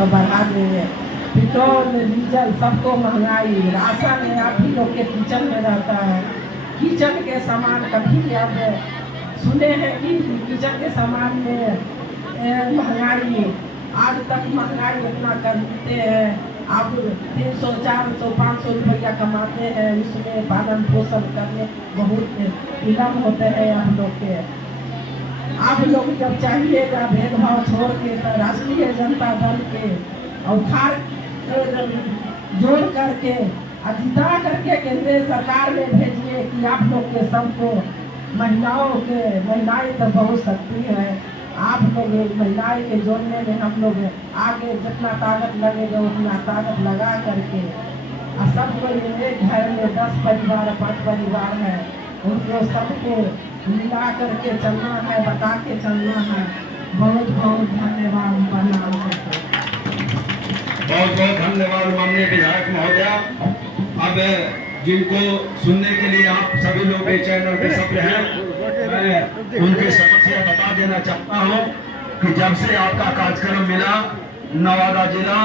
तो बढ़ा देंगे। पेट्रोल डीजल सबको महंगाई, राशन आप ही लोग के किचन में रहता है। किचन के सामान कभी आप सुने हैं कि किचन के सामान में महंगाई? आज तक महंगाई इतना करते हैं। आप 300, 400, 500 रुपया कमाते हैं, उसमें पालन पोषण करने बहुत विलम्ब होते हैं आप लोग के। आप लोग जब चाहिएगा भेदभाव छोड़ के तो राष्ट्रीय जनता दल के और जोड़ करके जिता करके केंद्रीय सरकार में भेजिए कि आप लोग के सबको महिलाएं तो बहुत शक्ति है। आप लोग महिलाएं के जोड़ने में हम लोग आगे जितना ताकत लगेगा उतना ताकत लगा करके सबको एक घर में 10 परिवार 5 परिवार है, उनको सबको मिला करके चलना है, बता के चलना है। बहुत बहुत धन्यवाद। प्रणाम करते बहुत बहुत धन्यवाद माननीय विधायक महोदया। अब जिनको सुनने के लिए आप सभी लोग चैनल पे सभ्य हैं, मैं उनके समक्ष यह बता देना चाहता हूं कि जब से आपका कार्यक्रम मिला नवादा जिला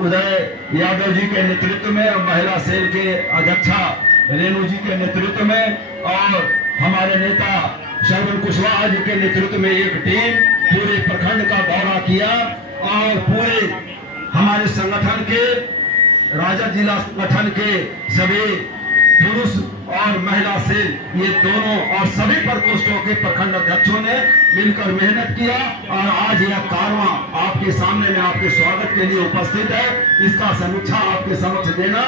उदय यादव जी के नेतृत्व में और महिला सेल के अध्यक्षा रेणु जी के नेतृत्व में और हमारे नेता श्रवण कुशवाहा जी के नेतृत्व में एक टीम पूरे प्रखंड का दौरा किया और पूरे हमारे संगठन के राजद जिला संगठन के सभी पुरुष और महिला से ये दोनों और सभी प्रकोष्ठों के प्रखंड अध्यक्षों ने मिलकर मेहनत किया और आज यह कारवां आपके सामने में आपके स्वागत के लिए उपस्थित है। इसका समीक्षा आपके समक्ष देना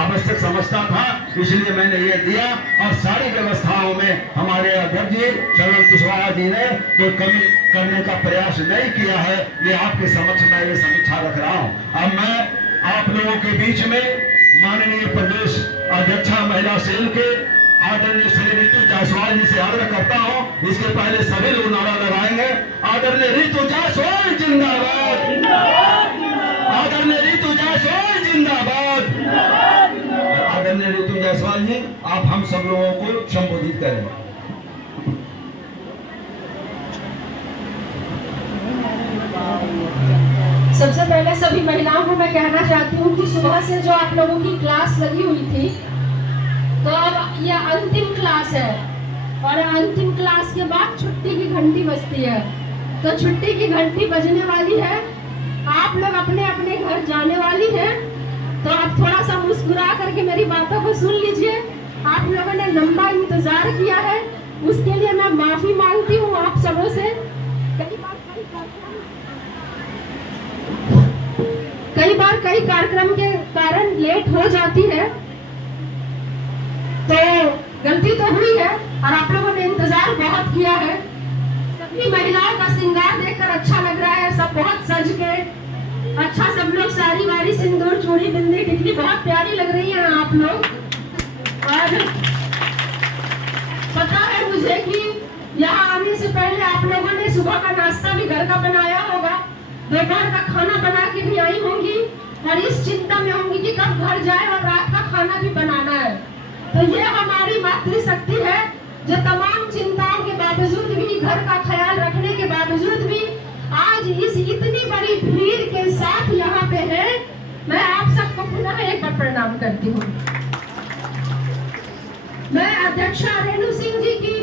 आवश्यक समझता था, इसलिए मैंने ये दिया और सारी व्यवस्थाओं में हमारे अध्यक्ष जी श्रवण कुशवाहा जी ने कोई कमी करने का प्रयास नहीं किया है। ये आपके समक्ष मैं ये समीक्षा रख रहा हूँ। अब मैं आप लोगों के बीच में माननीय प्रदेश अध्यक्षा महिला सेल के आदरणीय श्री ऋतु जायसवाल जी से आग्रह करता हूँ, इसके पहले सभी लोग नारा लगाएंगे। आदरणीय ऋतु जायसवाल जिंदाबाद, आदरणीय ऋतु जायसवाल जिंदाबाद। आदरणीय ऋतु जायसवाल जी, आप हम सब लोगों को संबोधित करें। सबसे पहले सभी महिलाओं को मैं कहना चाहती हूँ कि सुबह से जो आप लोगों की क्लास लगी हुई थी, तो अब यह अंतिम क्लास है और अंतिम क्लास के बाद छुट्टी की घंटी बजती है। तो छुट्टी की घंटी बजने वाली है, आप लोग अपने अपने घर जाने वाली हैं। तो आप थोड़ा सा मुस्कुरा करके मेरी बातों को सुन लीजिए। आप लोगों ने लंबा इंतजार किया है, उसके लिए मैं माफी मांगती हूँ आप सबों से। कई बार कई कार्यक्रम के कारण लेट हो जाती है, तो गलती तो हुई है और आप लोगों ने इंतजार बहुत किया है। सभी महिलाओं का श्रृंगार देखकर अच्छा लग रहा है, सब बहुत सज के अच्छा, सब लोग सारी वारी सिंदूर चूड़ी बिंदी टिकली बहुत प्यारी लग रही है आप लोग। और पता है मुझे कि यहाँ आने से पहले आप लोगों ने सुबह का नाश्ता भी घर का बनाया होगा, दोपहर का खाना बना के भी आई होंगी और इस चिंता में होंगी कि कब घर जाए और रात का खाना भी बनाना है। तो ये हमारी मातृशक्ति है जो तमाम चिंताओं के बावजूद भी, घर का ख्याल रखने के बावजूद भी आज इस इतनी बड़ी भीड़ के साथ यहाँ पे है। मैं आप सबको पुनः एक बार प्रणाम करती हूँ। मैं अध्यक्षा रेणु सिंह जी की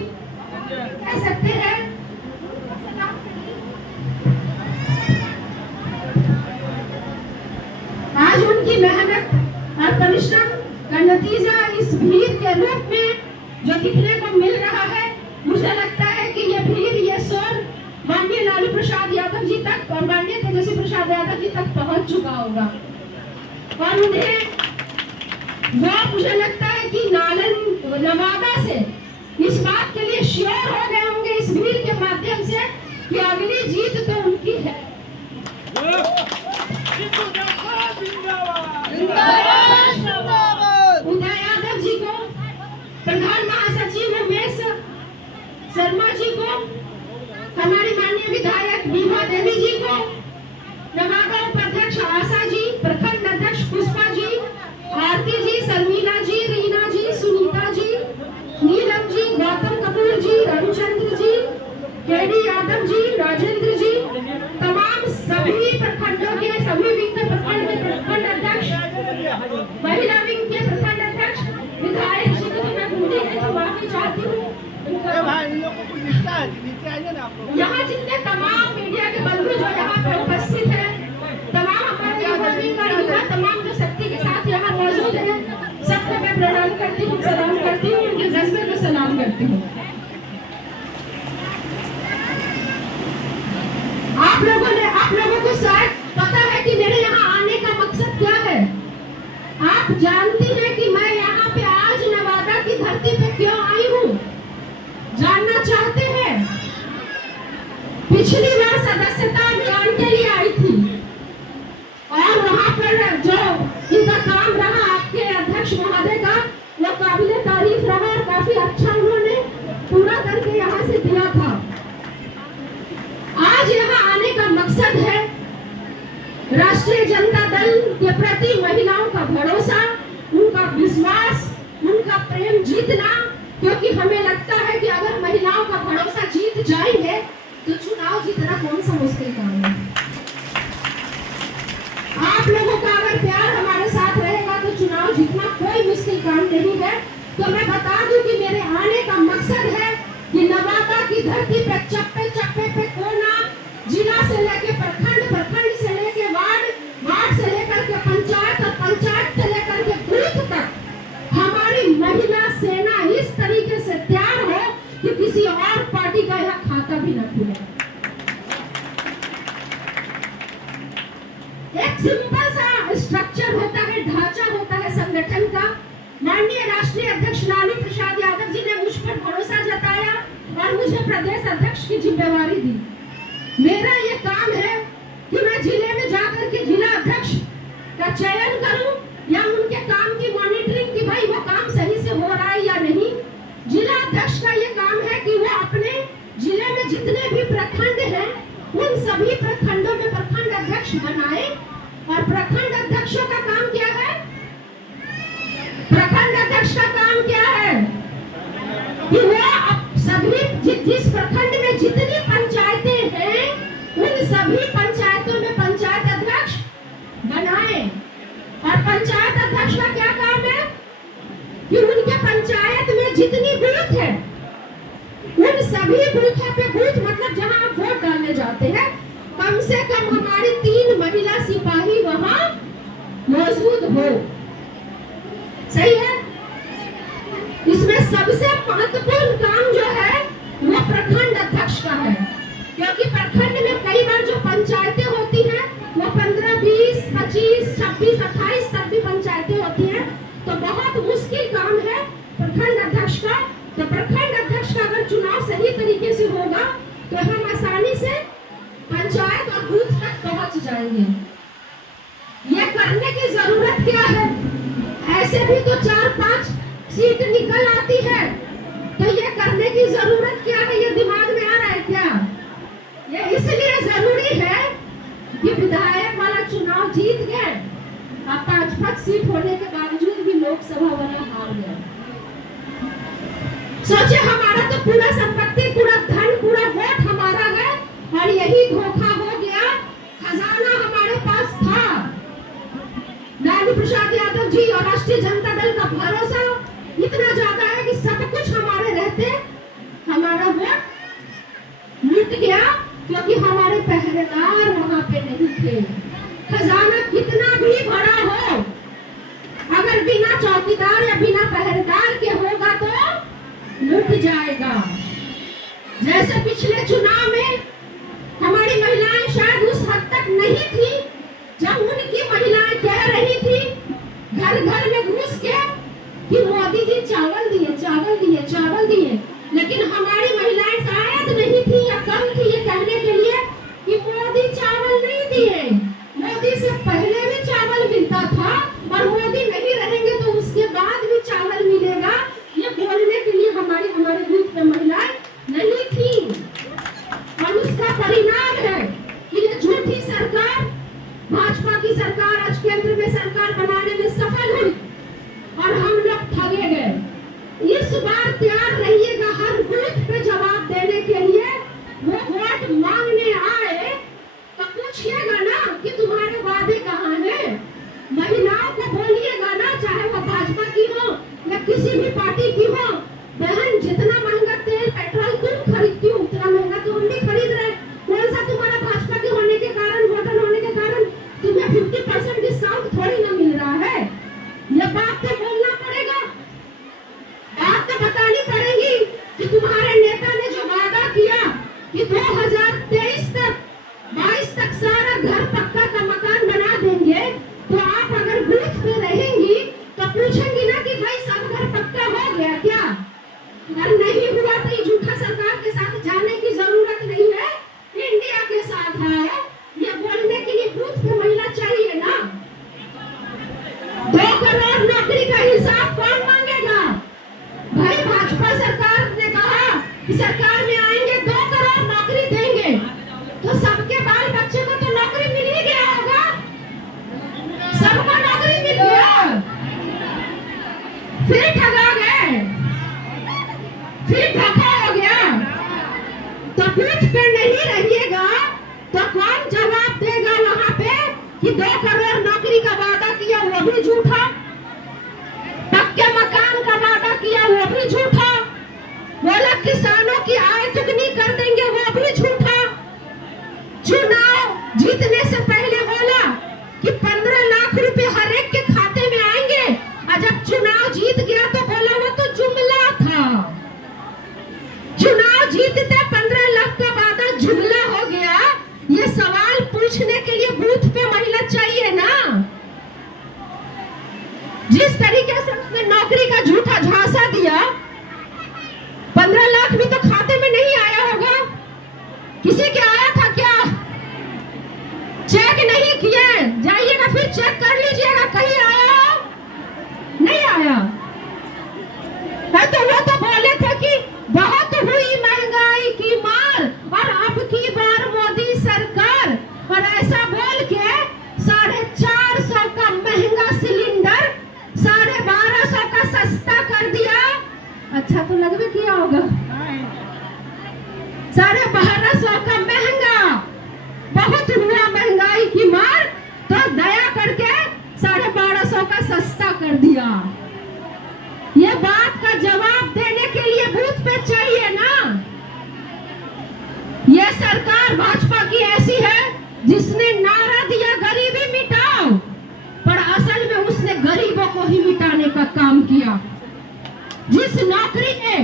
कह सकते हैं आज उनकी मेहनत और परिश्रम का नतीजा इस भीड़ के रूप में जो दिखने को मिल रहा है। मुझे लगता है कि ये भीड़, ये शोर माननीय लालू प्रसाद यादव जी तक और माननीय तेजस्वी प्रसाद यादव जी तक पहुंच चुका होगा और उन्हें वो मुझे लगता है कि नवादा से इस बात के लिए श्योर हो गए होंगे इस भीड़ के माध्यम से कि अगली जीत तो उनकी है। उदय यादव जी को, प्रधान महासचिव उमेश शर्मा जी को, हमारी माननीय विधायक बीमा देवी जी को, नवादा उपाध्यक्ष आशा जी, प्रखंड अध्यक्ष पुष्पा जी, आरती जी, शर्मिला जी, रीना जी, सुनीता जी, नीलम जी, गौतम कपूर जी, रामचंद्र जी, केडी यादव जी, राजेंद्र जी, महिला विंग के प्रखंड अध्यक्ष विधायक जी को मैं भूली है तो माफी चाहती हूँ। यहाँ जितने तमाम मीडिया के बंधु जो यहाँ पे उपस्थित हैं, तमाम हमारे युवा विंग और युवा तमाम जो शक्ति के साथ यहाँ मौजूद है, सबको मैं प्रणाम करती हूँ, सलाम करती हूँ, उनके जज्बे को सलाम करती हूँ। आप लोगों को शायद पता है कि मेरे यहाँ आने का मकसद क्या है। आप जानती हैं कि मैं यहाँ पे आज नवादा की धरती पे क्यों आई हूँ? जानना चाहते हैं? पिछली बार सदस्यता अभियान के लिए आई थी और वहाँ पर जो इनका काम रहा आपके अध्यक्ष महोदय का, वो काबिले तारीफ रहा और काफी अच्छा उन्होंने पूरा करके यहाँ से दिया था। आज यहाँ आने का मकसद है राष्ट्रीय जनता दल के प्रति महिलाओं का भरोसा, उनका विश्वास, उनका प्रेम जीतना, क्योंकि हमें लगता है कि अगर महिलाओं का भरोसा जीत जाएंगे तो चुनाव जीतना कौन सा मुश्किल काम है। आप लोगों का अगर प्यार हमारे साथ रहेगा तो चुनाव जीतना कोई मुश्किल काम नहीं है। तो मैं बता दूं कि मेरे आने का मकसद है कि नवादा की धरती पे चप्पे चप्पे पे कोना, जिला से लेके प्रखंड, प्रखंड से लेके वार्ड, वार्ड से लेकर के पंचायत और पंचायत से लेकर के बूथ तक हमारी महिला सेना इस तरीके से तैयार हो कि किसी और पार्टी का यहाँ खाता भी न खुले। एक सिंपल सा स्ट्रक्चर होता है, ढांचा होता है संगठन का। माननीय राष्ट्रीय अध्यक्ष लालू प्रसाद यादव जी ने मुझ पर भरोसा जताया और मुझे प्रदेश अध्यक्ष की जिम्मेवारी दी। मेरा ये काम है कि मैं जिले में जाकर के जिला अध्यक्ष का चयन करूं या उनके काम की मॉनिटरिंग की भाई वो काम सही से हो रहा है या नहीं। जिला अध्यक्ष का ये काम है कि वो अपने जिले में जितने भी प्रखंड हैं उन सभी प्रखंडों में प्रखंड अध्यक्ष बनाए। और प्रखंड अध्यक्षों का काम क्या है? प्रखंड अध्यक्ष का काम क्या है कि वो सभी जिस प्रखंड में जितनी पंचायतें हैं उन सभी पंचायतों में पंचायत अध्यक्ष बनाए। और पंचायत अध्यक्ष का क्या काम है कि उनके पंचायत में जितनी बूथ है उन सभी बूथों पे, बूथ मतलब जहां आप वोट डालने जाते हैं, कम से कम हमारी 3 महिला सिपाही वहां मौजूद हो। सही है? इसमें सबसे महत्वपूर्ण काम जो है वो प्रखंड अध्यक्ष का है, क्योंकि प्रखंड में कई बार जो पंचायतें होती हैं वो 15, 20, 25, 26, 28 तक भी पंचायतें होती हैं। तो बहुत मुश्किल काम है प्रखंड अध्यक्ष का। तो प्रखंड अध्यक्ष का अगर चुनाव सही तरीके से होगा तो हम आसानी से पंचायत और बूथ तक पहुंच जाएंगे। ये करने की जरूरत क्या है? ऐसे भी तो 4-5 सीट निकल आती है, तो ये करने की जरूरत क्या है? ये दिमाग में आ रहा है क्या? ये इसलिए जरूरी है कि विधायक वाला चुनाव जीत गए, अब 5-5 सीट होने के बावजूद भी लोकसभा वाला हार गया। सोचे हमारा तो पूरा संपत्ति, पूरा धन, पूरा वोट हमारा है और यही धोखा हो गया। खजाना हमारे पास था, लालू प्रसाद यादव जी और राष्ट्रीय जनता दल का भरोसा इतना ज्यादा है कि सब कुछ हमारे रहते हमारा वोट लूट गया, क्योंकि हमारे पहरेदार वहां पे नहीं थे। खजाना कितना भी बड़ा हो, अगर बिना चौकीदार या बिना पहरेदार के होगा तो लूट जाएगा। जैसे पिछले चुनाव में हमारी महिलाएं शायद उस हद तक नहीं थी जब उनकी महिलाएं कह रही थी घर घर में घुस के कि मोदी जी चावल दिए, चावल दिए, चावल दिए, लेकिन हमारी महिलाएं शायद नहीं थी या कम थी ये कहने के लिए कि मोदी चावल नहीं दिए। मोदी से पहले भी चावल मिलता था और मोदी नहीं रहेंगे तो उसके बाद भी चावल मिलेगा, ये बोलने के लिए हमारे बूथ पे महिलाएं नहीं थी। और उसका परिणाम है कि ये झूठी सरकार, भाजपा की सरकार आज केंद्र में सरकार बनाने में सफल हुई और हम लोग ठगे गए। इस बार तैयार रहिएगा हर बूथ पे जवाब देने के लिए। वो वोट मांगने आए तो पूछिएगा ना कि तुम्हारे वादे कहाँ हैं। महिलाओं को बोलिएगा फिर ठगा गए, फिर धोखा हो गया। तो बूथ पे नहीं रहिएगा तो कौन जवाब देगा वहां पे कि 2 करोड़ नौकरी का वादा किया वो भी झूठा, पक्के मकान का वादा किया वो भी झूठा, बोला किसानों की आय दुगनी कर देंगे वो भी झूठा, चुनाव जीतने से पहले बोला कि 15 लाख रुपए हर एक के खाते में आएंगे, और जब चुनाव जीत गया तो बोला वो तो जुमला था। चुनाव जीतते 15 लाख का वादा जुमला हो गया। ये सवाल पूछने के लिए बूथ पे महिला चाहिए ना। जिस तरीके से उसने नौकरी का झूठा झांसा दिया, 15 लाख भी तो खाते में नहीं आया होगा। किसी के आया था क्या? चेक नहीं किए, जाइएगा फिर चेक कर लीजिएगा कहीं आया नहीं आया है। तो वो तो बोले थे कि बहुत हुई महंगाई की मार और अब की बार मोदी सरकार, और ऐसा बोल के 450 का महंगा सिलेंडर 1250 का सस्ता कर दिया। अच्छा तो लगभग किया होगा 1250 का महंगा, बहुत हुआ महंगाई की मार, तो दया करके 1250 का सस्ता कर दिया। ये बात का जवाब देने के लिए बूथ पे चाहिए ना। ये सरकार भाजपा की ऐसी है जिसने नारा दिया गरीबी मिटाओ, पर असल में उसने गरीबों को ही मिटाने का काम किया। जिस नौकरी में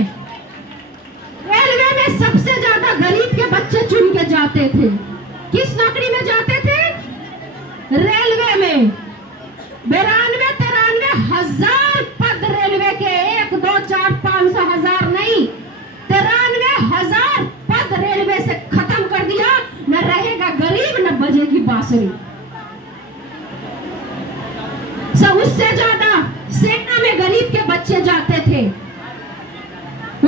रेलवे में सबसे ज्यादा गरीब के बच्चे चुन के जाते थे, किस नौकरी में जाते थे? रेलवे में 92-93 हजार पद रेलवे के, 1, 2, 4, 500 हजार नहीं, 93 हजार पद रेलवे से खत्म कर दिया। न रहेगा गरीब न बजेगी बांसुरी। उससे ज्यादा सेना में गरीब के बच्चे जाते थे।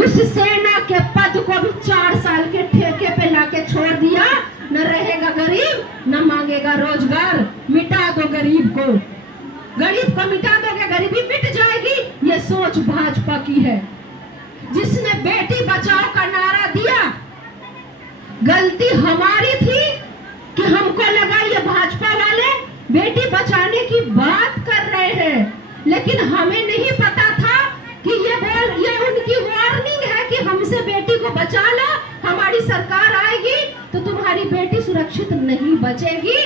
उस सेना के पद को भी 4 साल के ठेके पे लाके छोड़ दिया। न रहेगा गरीब न मांगेगा रोजगार। मिटा दो गरीब को, गरीब को मिटा दोगे गरीबी मिट जाएगी। ये सोच भाजपा की है। जिसने बेटी बचाओ का नारा दिया, गलती हमारी थी कि हमको लगा ये भाजपा वाले बेटी बचाने की बात कर रहे हैं, लेकिन हमें नहीं पता था कि ये उनकी वार्निंग है कि हमसे बेटी को बचा लो, हमारी सरकार आएगी तो तुम्हारी बेटी सुरक्षित नहीं बचेगी।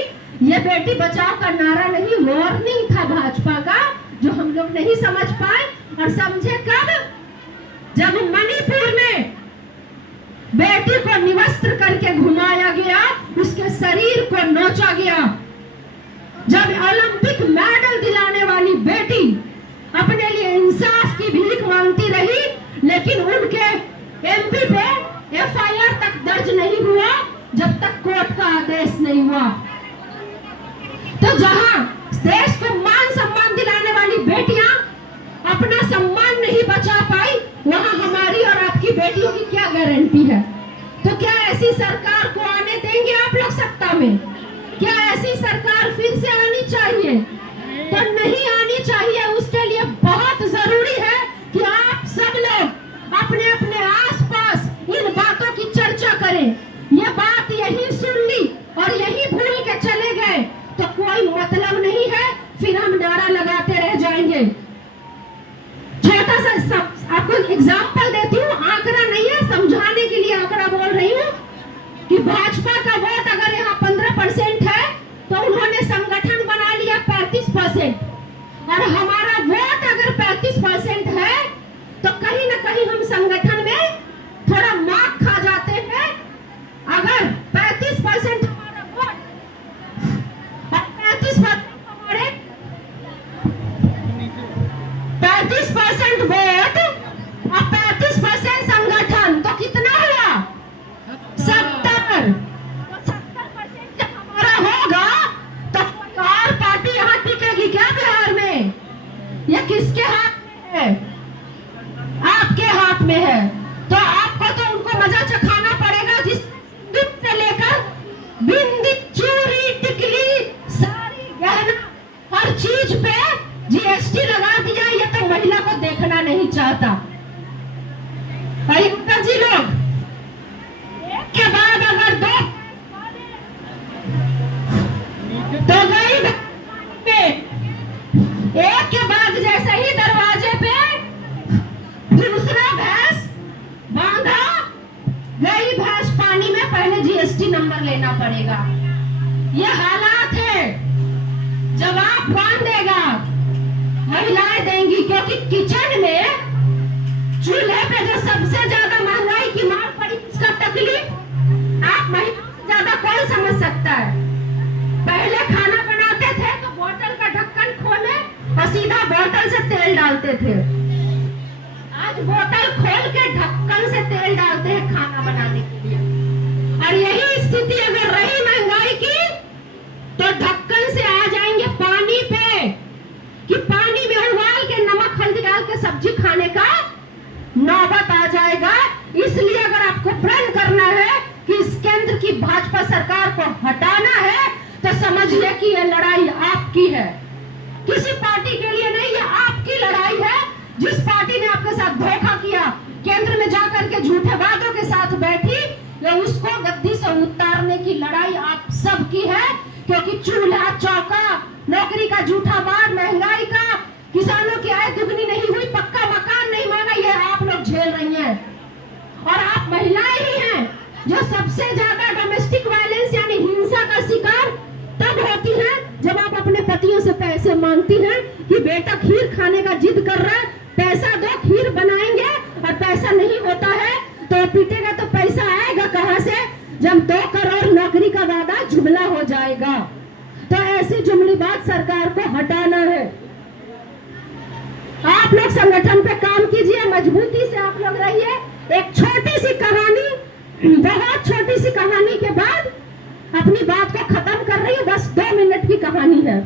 ये बेटी बचाओ का नारा नहीं, वार्निंग था भाजपा का, जो हम लोग नहीं समझ पाए। और समझे कब? जब मणिपुर में बेटी को निवस्त्र करके घुमाया गया, उसके शरीर को नोचा गया। जब ओलंपिक मेडल दिलाने वाली बेटी अपने लिए इंसाफ की भीख मांगती रही, लेकिन उनके एमपी पे एफआईआर तक दर्ज नहीं हुआ जब तक कोर्ट का आदेश नहीं हुआ। तो जहां देश को मान सम्मान दिलाने वाली बेटियां अपना सम्मान नहीं बचा पाई, वहां हमारी और आपकी बेटियों की क्या गारंटी है? तो क्या ऐसी सरकार को आने देंगे आप लोग सत्ता में? क्या ऐसी सरकार फिर से आनी चाहिए? तो नहीं आनी चाहिए। उसके लिए बहुत जरूरी है कि आप सब लोग अपने अपने आसपास इन बातों की चर्चा करें। ये बात यही सुन ली और यही भूल के चले गए तो कोई मतलब नहीं है, फिर हम नारा लगाते रह जाएंगे। छोटा सा आपको एग्जाम्पल देती हूँ, आंकड़ा नहीं है, समझाने के लिए आंकड़ा बोल रही हूँ कि भाजपा का वोट अगर यहाँ 15% है तो उन्होंने संगठन बना लिया 35%, और हमारा वोट अगर 35% है तो कहीं ना कहीं हम संगठन में थोड़ा मार खा जाते हैं। अगर 35% हमारा वोट और 35% हमारे 35% वोट और क्योंकि किचन में चूल्हे पे जो सबसे ज्यादा महंगाई की मार पड़ी उसका तकलीफ आप महिला से ज्यादा कौन समझ सकता है। पहले खाना बनाते थे तो बोतल का ढक्कन खोले और सीधा बोतल से तेल डालते थे। आज बोतल खोल के ढक्कन से तेल डालते हैं खाना बनाने के लिए। और यही स्थिति अगर रही महंगाई की तो ढक्कन से आ जाएंगे पानी पे, कि पानी में उबाल के नमक हल्दी डाल के सब्जी खाने का नौबत आ जाएगा। इसलिए अगर आपको प्रण करना है कि इस केंद्र की भाजपा सरकार को हटाना है तो समझिए कि यह लड़ाई आपकी है, किसी पार्टी के लिए नहीं, ये आपकी लड़ाई है। जिस पार्टी ने आपके साथ धोखा किया, केंद्र में जाकर के झूठे वादों के साथ बैठी, ये उसको गद्दी से उतारने की लड़ाई आप सबकी है। क्योंकि चूल्हा चौका, नौकरी का झूठा वाद, महंगाई का, किसानों की आय दुगनी नहीं हुई, पक्का मकान नहीं मांगा, ये आप लोग झेल रही हैं। और आप महिलाएं ही हैं जो सबसे ज्यादा डोमेस्टिक वायलेंस यानी हिंसा का शिकार तब होती हैं जब आप अपने पतियों से पैसे मांगती हैं कि बेटा खीर खाने का जिद कर रहा है, पैसा दो, खीर बनाएंगे, और पैसा नहीं होता है तो पीटेगा तो पैसा आएगा कहां से, जब 2 करोड़ नौकरी का वादा जुमला हो जाएगा। तो ऐसी जुमली बात सरकार को हटाना है। आप लोग संगठन पे काम कीजिए, मजबूती से आप लोग रहिए। एक छोटी सी कहानी, बहुत छोटी सी कहानी के बाद अपनी बात को खत्म कर रही हूँ, बस 2 मिनट की कहानी है।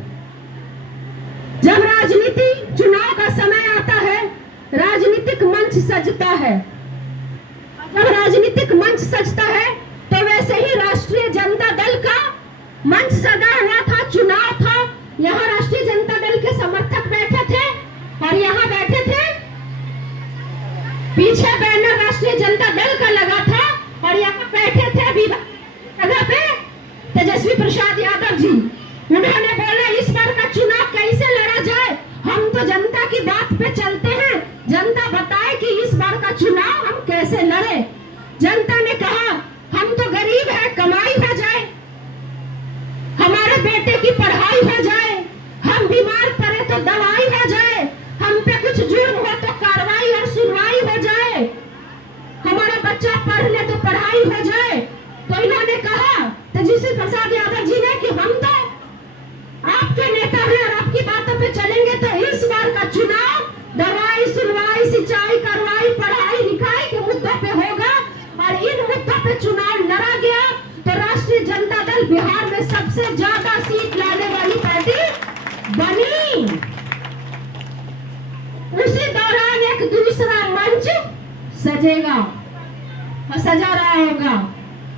जब राजनीति चुनाव का समय आता है, राजनीतिक मंच सजता है। जब राजनीतिक मंच सजता है तो वैसे ही राष्ट्रीय जनता दल का मंच सजा हुआ था, चुनाव था। यहाँ राष्ट्रीय जनता दल के समर्थक बैठे थे और यहाँ बैठे थे, पीछे बैनर राष्ट्रीय जनता दल का लगा था और यहाँ बैठे थे जगह पे तेजस्वी प्रसाद यादव जी। उन्होंने बोला इस बार का चुनाव कैसे लड़ा जाए, हम तो जनता की बात पे चलते हैं, जनता बताए कि इस बार का चुनाव हम कैसे लड़े। जनता ने कहा हम तो गरीब है, कमाई हो जाए, हमारे बेटे की पढ़ाई हो जाए, हम बीमार पड़े तो दवाई हो जाए, हम पे कुछ जुर्म हो तो कार्रवाई और सुनवाई हो जाए, हमारा बच्चा पढ़ ले तो पढ़ाई हो जाए। तो इन्होंने कहा तेजस्वी प्रसाद यादव जी ने कि हम तो आपके नेता हैं और आपकी बातों पे चलेंगे, तो इस बार का चुनाव दवाई, सुनवाई, सिंचाई, कार्रवाई, पढ़ाई, लिखाई के मुद्दों पे होगा। और इन मुद्दों पे चुनाव लड़ा गया तो राष्ट्रीय जनता दल बिहार में सबसे ज्यादा सीट लाने वाली पार्टी बनी। उसी दौरान एक दूसरा मंच सजेगा और सजा रहा होगा,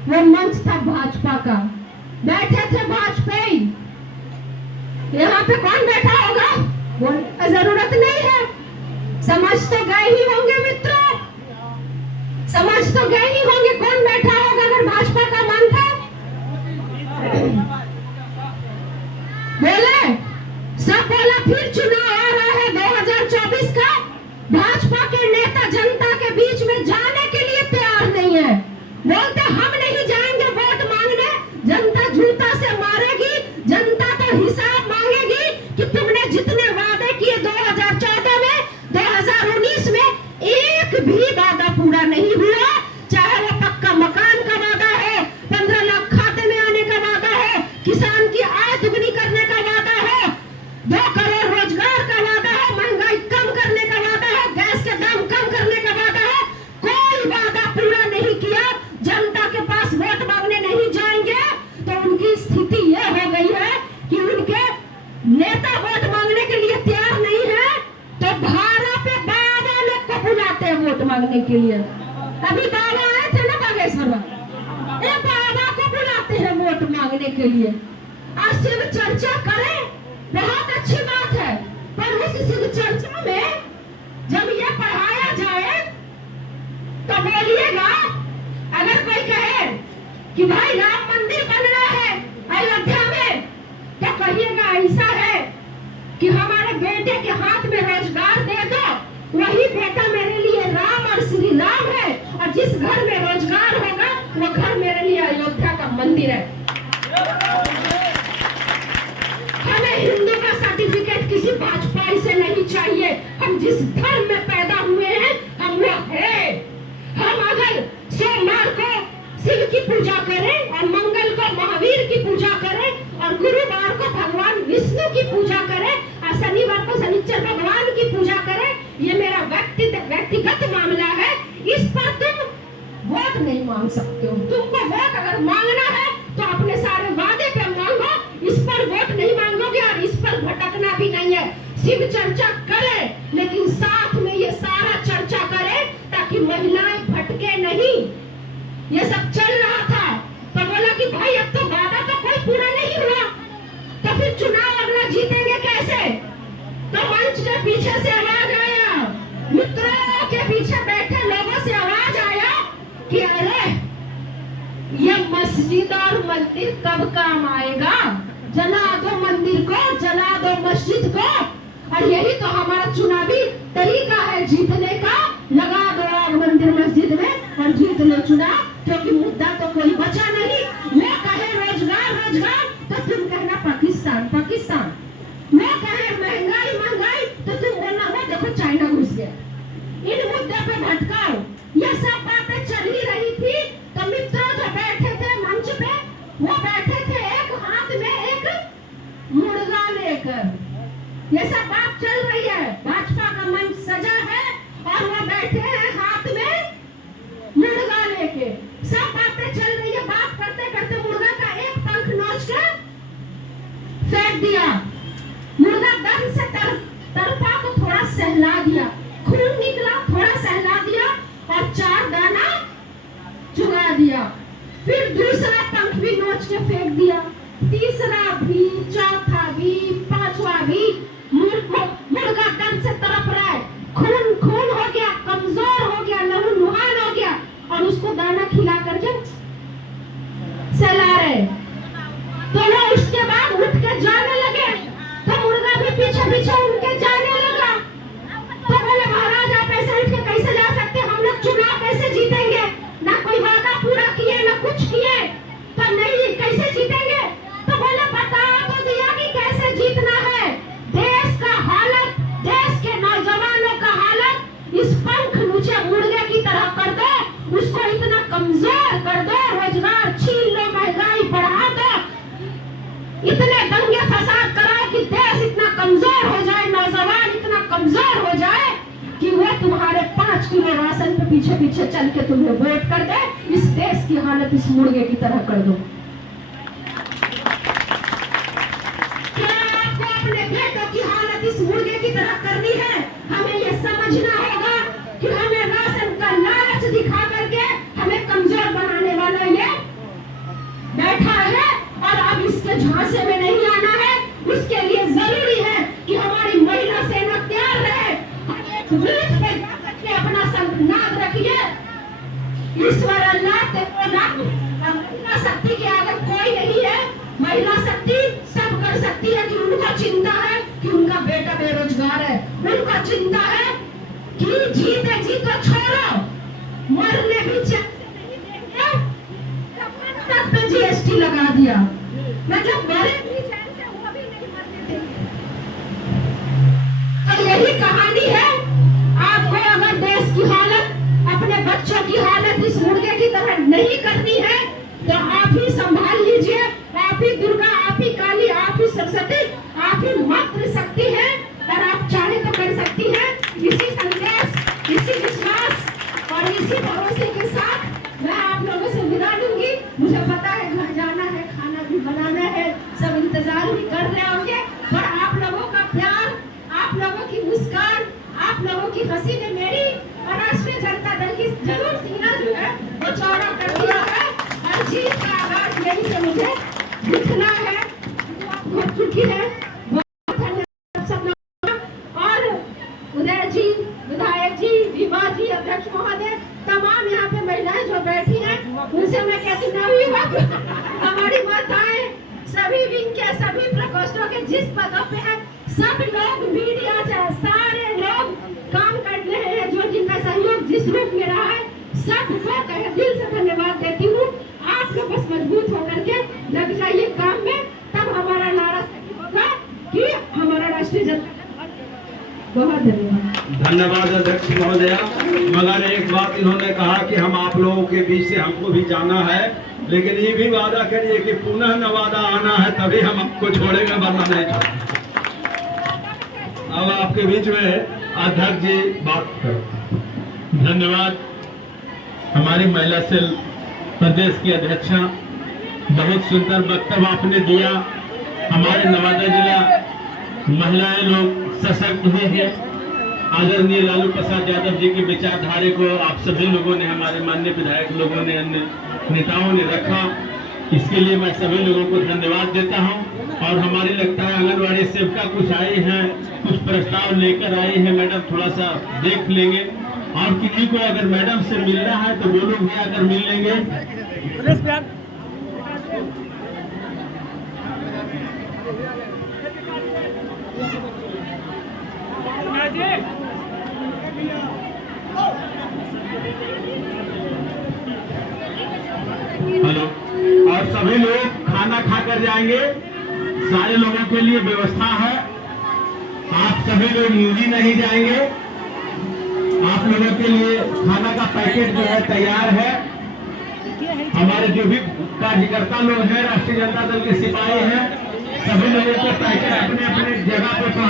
वो मंच था भाजपा का। बैठे थे भाजपाई, यहाँ पे कौन बैठा होगा बोलने की जरूरत नहीं है, समझ तो गए ही होंगे मित्रों, समझ तो गए ही होंगे कौन बैठा होगा अगर भाजपा का मन था। बोले सब बोला फिर चुनाव आ रहा है 2024 का, भाजपा के नेता जनता के बीच में जाने के लिए तैयार नहीं है। बोलते हम नहीं जाएंगे वोट मांगने, जनता जूता से मारेगी, जनता तो हिसाब मांगेगी कि तुमने जितने वादे किए 2014 में, 2019 में एक भी वादा पूरा नहीं हुआ। चाहे वो पक्का मकान का वादा है, 15 लाख खाते में आने का वादा है, किसान की आय दुगनी करने का वादा है, 2 करोड़ रोजगार का वादा है, महंगाई कम करने का वादा है, गैस के दाम कम करने का वादा है, कोई वादा पूरा नहीं किया। जनता के पास वोट मांगने नहीं जाएंगे तो उनकी स्थिति यह हो गई है कि उनके नेता वोट मांगने के लिए तैयार नहीं है तो भाड़ा पे बाबा लोग को बुलाते हैं वोट मांगने के लिए। अभी बाबा आए थे ना बागेश्वर, बाबा को बुलाते हैं वोट मांगने के लिए। आज शिव चर्चा करें बहुत अच्छी बात है, पर उस शिव चर्चा में जब ये पढ़ाया जाए तो बोलिएगा, अगर कोई कहे कि भाई राम मंदिर बन रहा है अयोध्या में, तो कहिएगा ऐसा है कि हमारे बेटे के हाथ में रोजगार दे दो, वही बेटा मेरे लिए राम और श्री राम है, और जिस घर में रोजगार होगा वो घर मेरे लिए अयोध्या का मंदिर है। हमें हिंदू का सर्टिफिकेट किसी भाजपाई से नहीं चाहिए, हम जिस धर्म में पैदा हुए हैं हम वो है। हम अगर सोमवार को शिव की पूजा करें और मंगल को महावीर की पूजा करें और गुरुवार को भगवान विष्णु की पूजा करें और शनिवार को शनिचर भगवान की पूजा करें, ये मेरा व्यक्तिगत मामला है। इस पर तुम वोट नहीं मांग सकते हो। तुमको वोट अगर मांगना है तो अपने सारे वादे पे मांगो, इस पर वोट नहीं मांगोगे और इस पर भटकना भी नहीं है। शिव चर्चा करे लेकिन साथ में ये सारा चर्चा करे ताकि महिलाएं भटके नहीं। ये सब चल रहा था तो बोला कि भाई अब तो वादा तो कोई पूरा नहीं हुआ, तो फिर चुनाव अगला जीतेंगे कैसे? तो मंच के पीछे से आवाज आया, मित्रों के पीछे बैठे लोगों से आवाज आया कि अरे ये मस्जिद और मंदिर कब काम आएगा? जला दो मंदिर को, जला दो मस्जिद को। और यही तो हमारा चुनावी तरीका है जीतने का। लगा दो आग मंदिर मस्जिद में और जीत लो चुनाव, क्योंकि मुद्दा तो कोई बचा नहीं। मैं कहे रोजगार रोजगार तो तुम कहना पाकिस्तान पाकिस्तान। मैं कहे महंगाई महंगाई तो तुम बोलना वो देखो चाइना घुस गया। इन मुद्दे पे भटकाओ। ये सब बातें चल ही रही थी तो मित्रों जो बैठे थे मंच पे वो बैठे थे एक हाथ में एक मुर्गा लेकर। ये सब बात चल रही है, भाजपा का मंच सजा है और वो बैठे हैं हाथ में मुर्गा लेके। सब बातें चल रही है, बात करते करते मुर्गा का एक पंख नोच के फेंक दिया। मुर्गा दर्द से तड़पा तो थोड़ा सहला दिया, खून निकला, थोड़ा सहला दिया और 4 दाना चुगा दिया। फिर दूसरा पंख भी नोच के फेंक दिया, तीसरा भी, चौथा भी, पांचवा भी। मुर्गा दर्द से तड़प रहा है, खून खून हो गया, कमजोर हो गया, लहूलुहान हो गया और उसको दाना खिला करके सहला रहे। तो वो उसके बाद उठ के जाने लगे तो मुर्गा भी पीछे पीछे उनके जाने लगा। तो बोले महाराज आप ऐसे उठ के कैसे जा सकते, हम लोग चुनाव कैसे जीतेंगे? ना कोई वादा पूरा किए ना कुछ किए, तो नहीं कैसे जीतेंगे? तो बोले बता तो दिया कि कैसे जीतना है। देश का हालत, देश के नौजवानों का हालत इस पंख नीचे मुर्गे की तरह कर दो, उसको इतना कमजोर कर दो, रोजगार छीन लो, महंगाई बढ़ा दो, इतने दंगे फसाद कराओ कि देश इतना कमजोर हो जाए, नौजवान इतना कमजोर हो जाए कि वो तुम्हारे 5 किलो राशन पे पीछे पीछे चल के तुम्हें वोट कर दे। इस देश की हालत इस मुर्गे की तरह कर दो। क्या आपको अपने बेटों की हालत इस मुर्गे की तरह करनी है? हमें ये समझना होगा कि हमें राशन का लालच दिखा करके हमें कमजोर बनाने वाला ये बैठा है और अब इसके झांसे में नहीं आना है। उसके लिए जरूरी है कि हमारी महिला सेना तैयार रहे। बूथ पे जाकर के अपना संकल्प रखिए, ईश्वर अल्लाह महिला शक्ति के आगे कोई नहीं है। महिला शक्ति सब कर सकती है कि उनको चिंता है कि उनका बेटा बेरोजगार है, उनको चिंता है कि जीते जी तो छोड़ो, मरने भी तक पे जीएसटी लगा दिया, मतलब मरे भी चैन से वो भी नहीं मरने देंगे। तो यही कहानी है। आपको अगर देश की हालत, अपने बच्चों की हालत इस मुर्गे की तरह नहीं करनी है तो आप ही संभाल लीजिए। आप ही दुर्गा, आप ही काली, आप ही सरस्वती, आप ही मातृ शक्ति है और आप चाहे तो कर सकती है। इसी संदेश, इसी विश्वास और इसी भरोसे के साथ मैं आप लोगों से विदा लूंगी। मुझे पता है घर जाना है, खाना भी बनाना है, सब इंतजार भी कर रहे होंगे, पर आप लोगों का प्यार, आप लोगों की मुस्कान, आप लोगों की हंसी ने मेरी और राष्ट्रीय जनता दल की जरूर सीना जो है वो चौड़ा कर दिया है और जीत का आगाज यही से मुझे दिखना है। हो चुकी है। बहुत धन्यवाद सब लोग और उदय जी, विधायक जी, विभा जी, अध्यक्ष महोदय, तमाम यहाँ पे महिलाएं जो बैठी हैं उनसे मैं कहती हूँ हमारी माताएं सभी विंग के सभी प्रकोष्ठों के जिस पदों पे है सब लोग, मीडिया सारे लोग काम कर रहे हैं, जो जिनका सहयोग जिस रूप में रहा है सबको तहे दिल से धन्यवाद देती हूँ। आप लोग बस मजबूत होकर के लग जाइए काम में, तब हमारा नारा होगा कि हमारा राष्ट्रीय जनता। बहुत धन्यवाद। धन्यवाद अध्यक्ष महोदया। मगर एक बात इन्होंने कहा कि हम आप लोगों के बीच से हमको भी जाना है, लेकिन ये भी वादा करिए कि पुनः नवादा आना है तभी हम आपको छोड़ेंगे, वरना नहीं छोड़ेंगे। अब आपके बीच में अध्यक्ष जी बात करें। धन्यवाद। हमारी महिला सेल प्रदेश की अध्यक्षा, बहुत सुंदर वक्तव्य आपने दिया। हमारे नवादा जिला महिलाएं लोग सशक्त हुई है। आदरणीय लालू प्रसाद यादव जी की विचारधारा को आप सभी लोगों ने, हमारे माननीय विधायक लोगों ने, अन्य नेताओं ने रखा, इसके लिए मैं सभी लोगों को धन्यवाद देता हूं। और हमारी लगता है आंगनबाड़ी सेविका कुछ आई हैं, कुछ प्रस्ताव लेकर आई है, मैडम थोड़ा सा देख लेंगे। और किसी को अगर मैडम से मिलना है तो वो लोग भी आकर मिल लेंगे। हेलो। और सभी लोग खाना खाकर जाएंगे, सारे लोगों के लिए व्यवस्था है। आप सभी लोग यूं ही नहीं जाएंगे, आप लोगों के लिए खाना का पैकेट जो है तैयार है। हमारे जो भी कार्यकर्ता लोग हैं, राष्ट्रीय जनता दल के सिपाही हैं, सभी लोगों को